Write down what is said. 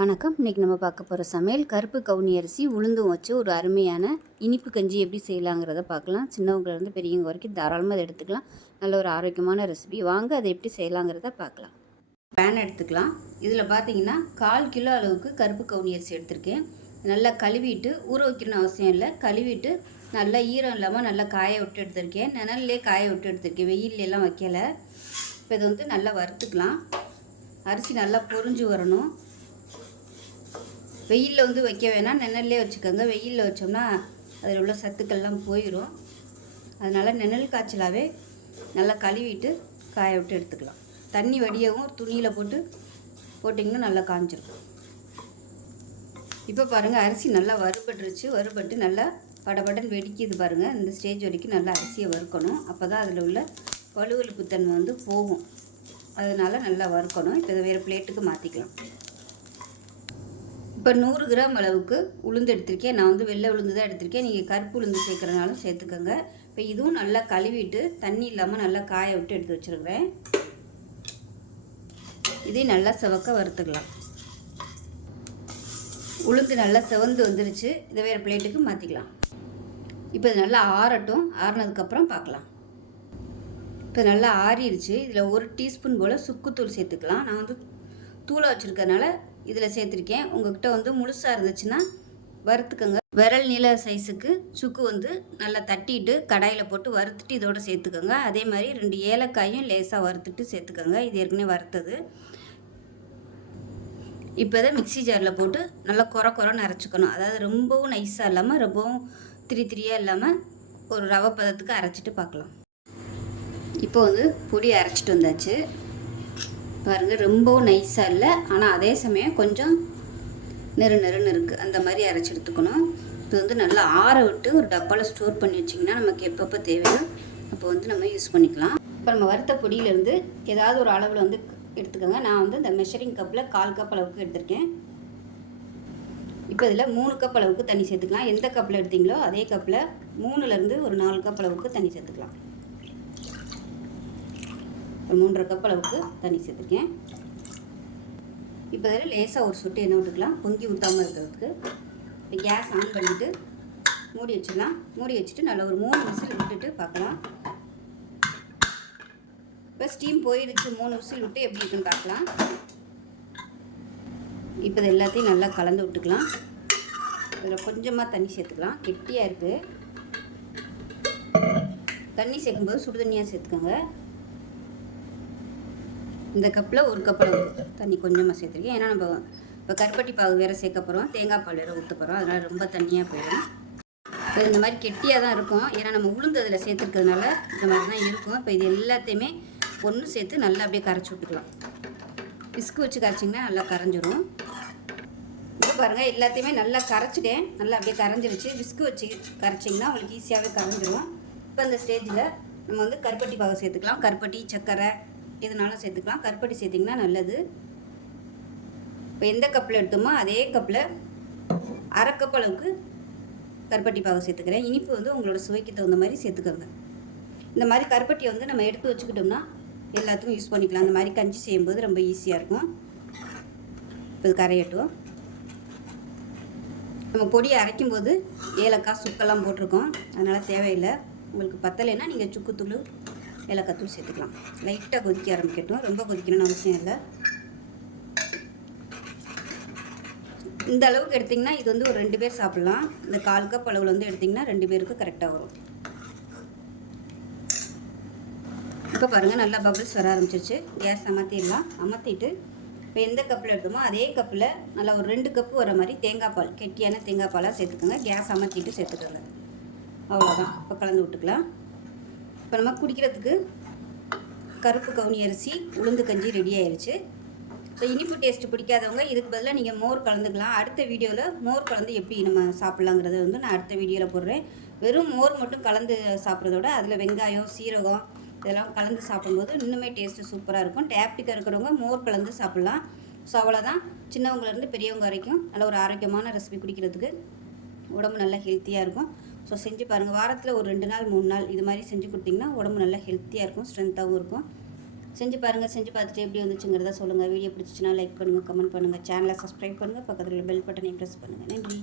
வணக்கம். இன்றைக்கி நம்ம பார்க்க போகிற சமையல் கருப்பு கவுனி அரிசி உளுந்தும் வச்சு ஒரு அருமையான இனிப்பு கஞ்சி எப்படி செய்யலாங்கிறத பார்க்கலாம். சின்னவங்கலேருந்து பெரியவங்க வரைக்கும் தாராளமாக அதை எடுத்துக்கலாம். நல்ல ஒரு ஆரோக்கியமான ரெசிபி வாங்க அதை எப்படி செய்யலாங்கிறத பார்க்கலாம். பேன் எடுத்துக்கலாம். இதில் பார்த்தீங்கன்னா கால் கிலோ அளவுக்கு கருப்பு கவுனி அரிசி எடுத்திருக்கேன். நல்லா கழுவிட்டு ஊற வைக்கணும்னு அவசியம் இல்லை. கழுவிட்டு நல்லா ஈரம் இல்லாமல் நல்லா காய விட்டு எடுத்திருக்கேன். நிழல்லே காய விட்டு எடுத்திருக்கேன். வெயில்ல வைக்கலை. இப்போ இதை வந்து நல்லா வறுத்துக்கலாம். அரிசி நல்லா பொரிஞ்சு வரணும். வெயிலில் வந்து வைக்க வேணாம். நிழல்லே வச்சுக்கோங்க. வெயிலில் வச்சோம்னா அதில் உள்ள சத்துக்கள்லாம் போயிடும் அதனால் நிழல் காய்ச்சலாகவே நல்லா கழுவிட்டு காய விட்டு எடுத்துக்கலாம். தண்ணி வடியவும் துணியில் போட்டு போட்டிங்கன்னா நல்லா காஞ்சிருக்கும் இப்போ பாருங்கள் அரிசி நல்லா வறுபட்டுருச்சு. வறுபட்டு நல்லா படபடன்னு வெடிக்குது பாருங்கள் இந்த ஸ்டேஜ் வரைக்கும் நல்லா அரிசியை வறுக்கணும். அப்போ தான் அதில் உள்ள வலுவலுப்பு தன்மை வந்து போகும். அதனால் நல்லா வறுக்கணும். இப்போ இதை வேறு பிளேட்டுக்கு மாற்றிக்கலாம் இப்போ நூறு கிராம் அளவுக்கு உளுந்து எடுத்திருக்கேன். நான் வந்து வெள்ளை உளுந்து தான் எடுத்திருக்கேன். நீங்கள் கருப்பு உளுந்து சேர்க்குறனாலும் சேர்த்துக்கோங்க. இப்போ இதுவும் நல்லா கழுவிட்டு தண்ணி இல்லாமல் நல்லா காய விட்டு எடுத்து வச்சுருக்கிறேன். இதையும் நல்லா செவக்க வறுத்துக்கலாம். உளுந்து நல்லா செவந்து வந்துருச்சு. இதை வேறு பிளேட்டுக்கு மாற்றிக்கலாம் இப்போ இது நல்லா ஆறட்டும். ஆறினதுக்கப்புறம் பார்க்கலாம். இப்போ நல்லா ஆறிடுச்சு இதில் ஒரு டீஸ்பூன் போல் சுக்குத்தூள் சேர்த்துக்கலாம். நான் வந்து தூளை வச்சுருக்கனால இதில் சேர்த்துருக்கேன். உங்கள்கிட்ட வந்து முழுசாக இருந்துச்சுன்னா வறுத்துக்கோங்க. விரல் நீள சைஸுக்கு சுக்கு வந்து நல்லா தட்டிட்டு கடாயில் போட்டு வறுத்துட்டு இதோட சேர்த்துக்கோங்க. அதே மாதிரி ரெண்டு ஏலக்காயும் லேசாக வறுத்துட்டு சேர்த்துக்கோங்க. இது ஏற்கனவே வறுத்தது. இப்போ இதை மிக்சி ஜாரில் போட்டு நல்லா குறை குறைன்னு அரைச்சிக்கணும். அதாவது ரொம்பவும் நைஸாக இல்லாமல் ரொம்பவும் திரி திரியாக இல்லாமல் ஒரு ரவை பதத்துக்கு அரைச்சிட்டு பார்க்கலாம். இப்போ வந்து பொடி அரைச்சிட்டு வந்தாச்சு. பாருங்கள் ரொம்பவும் நைஸாக இல்லை. ஆனால் அதே சமயம் கொஞ்சம் நெரு நெருன்னு இருக்குது அந்த மாதிரி அரைச்சி எடுத்துக்கணும். இப்போ வந்து நல்லா ஆற விட்டு ஒரு டப்பாவில் ஸ்டோர் பண்ணி வச்சிங்கன்னா நமக்கு எப்பப்போ தேவையோ அப்போ வந்து நம்ம யூஸ் பண்ணிக்கலாம். இப்போ நம்ம வறுத்த பொடியிலேருந்து ஏதாவது ஒரு அளவில் வந்து எடுத்துக்கோங்க. நான் வந்து இந்த மெஷரிங் கப்பில் கால் கப் அளவுக்கு எடுத்திருக்கேன். இப்போ இதில் மூணு கப் அளவுக்கு தண்ணி சேர்த்துக்கலாம். எந்த கப்பில் எடுத்தீங்களோ அதே கப்பில் மூணுலேருந்து ஒரு நாலு கப் அளவுக்கு தண்ணி சேர்த்துக்கலாம். ஒரு மூன்றரை கப் அளவுக்கு தண்ணி சேர்த்துருக்கேன். இப்போ இதில் லேசாக ஒரு சொட்டு எண்ணெய் விட்டுக்கலாம். பொங்கி ஊற்றாமல் இருக்கிறதுக்கு. இப்போ கேஸ் ஆன் பண்ணிவிட்டு மூடி வச்சிடலாம். மூடி வச்சுட்டு நல்லா ஒரு மூணு விசில் விட்டுட்டு பார்க்கலாம். இப்போ ஸ்டீம் போயிடுச்சு மூணு விசில் விட்டு எப்படி இருக்குன்னு பார்க்கலாம். இப்போ இது எல்லாத்தையும் நல்லா கலந்து விட்டுக்கலாம். இதில் கொஞ்சமாக தண்ணி சேர்த்துக்கலாம். கெட்டியாக இருக்குது தண்ணி சேர்க்கும்போது சுடு தண்ணியாக சேர்த்துக்கோங்க. இந்த கப்பில் ஒரு கப் அளவு தண்ணி கொஞ்சமாக சேர்த்துருக்கேன். ஏன்னா நம்ம இப்போ கருப்பட்டி பாகு வேறு சேர்க்க போகிறோம். தேங்காய் பால் வேறு ஊற்ற போகிறோம். அதனால் ரொம்ப தண்ணியாக போயிடும். இப்போ இந்த மாதிரி கெட்டியாக தான் இருக்கும். ஏன்னா நம்ம உளுந்து அதில் சேர்த்துருக்கிறதுனால இந்த மாதிரி தான் இருக்கும். இப்போ இது எல்லாத்தையுமே ஒன்று சேர்த்து நல்லா அப்படியே கரைச்சி விட்டுக்கலாம். பிஸ்கு வச்சு கரைச்சிங்கன்னா நல்லா கரைஞ்சிரும். இப்போ பாருங்கள் எல்லாத்தையுமே நல்லா கரைச்சிட்டேன். நல்லா அப்படியே கரைஞ்சிருச்சு. பிஸ்கு வச்சு கரைச்சிங்கன்னா உங்களுக்கு ஈஸியாகவே கரைஞ்சிரும். இப்போ அந்த ஸ்டேஜில் நம்ம வந்து கருப்பட்டி பாகம் சேர்த்துக்கலாம். கருப்பட்டி சர்க்கரை எதுனாலும் சேர்த்துக்கலாம். கருப்பட்டி சேர்த்திங்கன்னா நல்லது. இப்போ எந்த கப்பில் எடுத்தோமோ அதே கப்பில் அரை கப் அளவுக்கு கருப்பட்டி பாகு சேர்த்துக்கிறேன். இனிப்பு வந்து உங்களோட சுவைக்கு தகுந்த மாதிரி சேர்த்துக்கோங்க. இந்த மாதிரி கருப்பட்டியை வந்து நம்ம எடுத்து வச்சுக்கிட்டோம்னா எல்லாத்துக்கும் யூஸ் பண்ணிக்கலாம். அந்த மாதிரி கஞ்சி செய்யும்போது ரொம்ப ஈஸியாக இருக்கும். இப்போ இது கரையட்டும். நம்ம பொடியை அரைக்கும்போது ஏலக்காய் சுக்கெல்லாம் போட்டிருக்கோம். அதனால் தேவையில்லை. உங்களுக்கு பத்தலைன்னா நீங்கள் சுக்குத்தூள் ஏலக்காத்தூள் சேர்த்துக்கலாம். லைட்டாக கொதிக்க ஆரம்பிக்கட்டும். ரொம்ப கொதிக்கணும்னு அவசியம் இல்லை. இந்த அளவுக்கு எடுத்திங்கன்னா இது வந்து ஒரு ரெண்டு பேர் சாப்பிட்லாம். இந்த கால் கப் அளவில் வந்து எடுத்திங்கன்னா ரெண்டு பேருக்கு கரெக்டாக வரும். இப்போ பாருங்கள் நல்லா பபிள்ஸ் வர ஆரம்பிச்சிருச்சு. கேஸ் அமர்த்திடலாம். அமர்த்திட்டு இப்போ எந்த கப்பில் எடுத்தோமோ அதே கப்பில் நல்லா ஒரு ரெண்டு கப்பு வர மாதிரி தேங்காய் பால் கெட்டியான தேங்காய் பாலாக சேர்த்துக்கோங்க. கேஸ் அமர்த்திட்டு சேர்த்துக்கோங்க. அவ்வளோதான் இப்போ கலந்து விட்டுக்கலாம். இப்போ நம்ம குடிக்கிறதுக்கு கருப்பு கவுனி அரிசி உளுந்து கஞ்சி ரெடி ஆயிடுச்சு ஸோ இனிப்பு டேஸ்ட்டு பிடிக்காதவங்க இதுக்கு பதிலாக நீங்கள் மோர் கலந்துக்கலாம். அடுத்த வீடியோவில் மோர் கலந்து எப்படி நம்ம சாப்பிட்லாங்கிறத வந்து நான் அடுத்த வீடியோவில் போடுறேன். வெறும் மோர் மட்டும் கலந்து சாப்பிட்றதோட அதில் வெங்காயம் சீரகம் இதெல்லாம் கலந்து சாப்பிடும்போது இன்னுமே டேஸ்ட்டு சூப்பராக இருக்கும். டேப்டிக்காக இருக்கிறவங்க மோர் கலந்து சாப்பிட்லாம். ஸோ அவ்வளோதான் சின்னவங்கலேருந்து பெரியவங்க வரைக்கும் நல்ல ஒரு ஆரோக்கியமான ரெசிபி குடிக்கிறதுக்கு உடம்பு நல்லா ஹெல்த்தியாக இருக்கும். ஸோ செஞ்சு பாருங்கள் வாரத்தில் ஒரு ரெண்டு நாள் மூணு நாள் இது மாதிரி செஞ்சு கொடுத்திங்கன்னா உடம்பு நல்லா ஹெல்த்தியாக இருக்கும் ஸ்ட்ரென்த்தாகவும் இருக்கும். செஞ்சு பாருங்கள் செஞ்சு பார்த்துட்டு எப்படி வந்துச்சுங்கிறத சொல்லுங்கள் வீடியோ பிடிச்சிச்சின்னா லைக் பண்ணுங்கள் கமெண்ட் பண்ணுங்கள் சேனலை சப்ஸ்கிரைப் பண்ணுங்கள் பக்கத்தில் உள்ள பெல் பட்டனை ப்ரெஸ் பண்ணுங்கள் நன்றி.